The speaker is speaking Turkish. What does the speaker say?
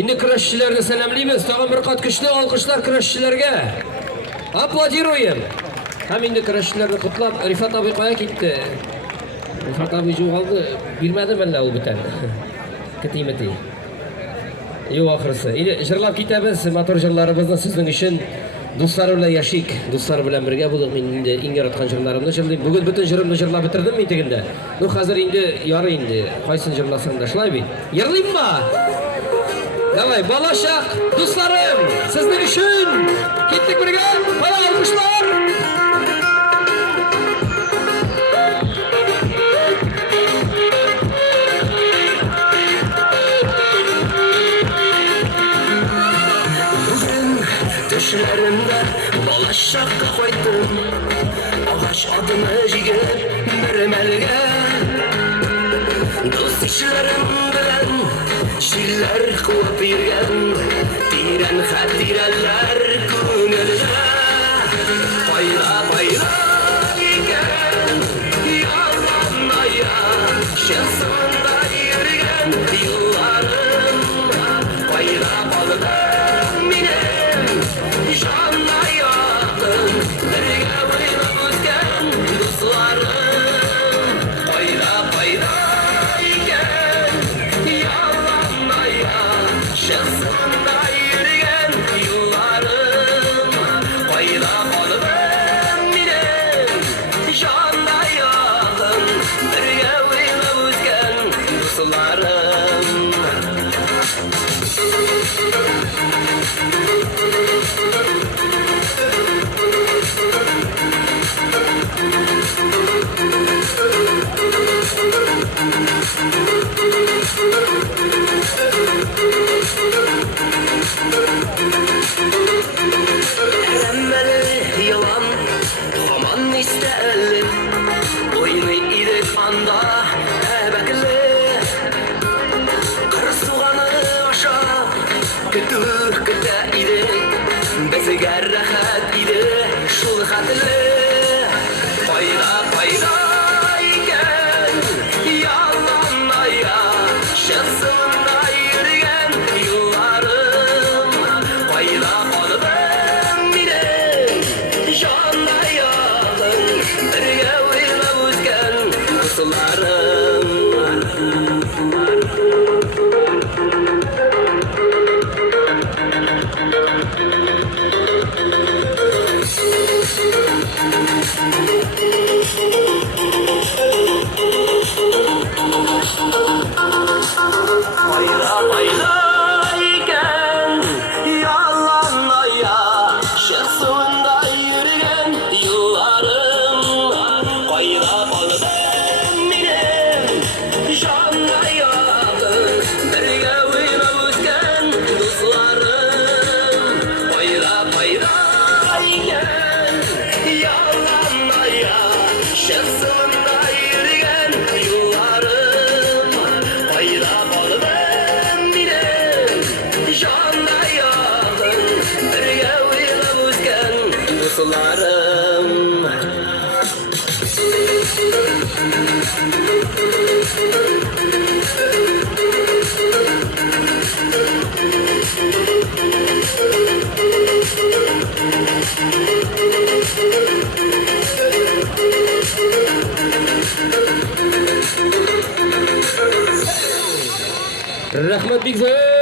Endi kurashchilarni salomlaymiz. Tag'in bir qat kuchli olqishlar kurashchilarga. Aplodiruем. Ham endi kurashchilarni qutlab Rifat abi qo'ya ketdi. Rifat abi jo'g'aldi, bilmadi malla u bitan. Ketimati. Yo'q oxirisi. Endi jirlab ketamiz. Motor jirlarimizni sizning uchun do'stlar bilan yashik, do'stlar bilan birga bo'ldik. Men endi eng yaratgan jirlarimni jirlayman. Bugun butun jirimni jirlab bitirdim men teganda. Nu hozir endi yori endi qaysini jirlasam da shulay bil. Yig'laymi? Davay, balashaq do'stlarim, sizning uchun ketdik birga. Qo'ya olqishlar. Düşlerimde balaşakka koydum. Ağaç adımı yigip bir melge. Dost işlerim bilen şiller kuvap yirgen. Tiren hatireller künülge. Payla payla yigen yalanla ya. Şansında yürgen yıllarım. Payla payla Canla yakın, birge uyumuzken dostlarım. Payda payda iken, yalanla ya. Şansında yürüyen yıllarım. Payda kaldım benim, canla yakın, birge uyumuzken dostlarım. Erenmeli yalan, aman isterli. Oyunu idik anda ebekli. Kırsuğanı aşağı kütür küte idik. Bizge rahat idi şul hatli. Payda payda iken yalanla ya. Şansında yürüyen yıllarım. Payda kaldım benim canla yakın. Birge uyumuzken dostlarım. Payda payda iken yalanla ya. Şansında yürüyen yıllarım. Payda kaldım benim canla yakın. Birge uyumuzken dostlarım. Payda payda iken yalanla ya. Şansında yürüyen yıllarım. Payda kaldım benim canla yakın. Birge uyumuzken dostlarım. Rahmat Bigzoy.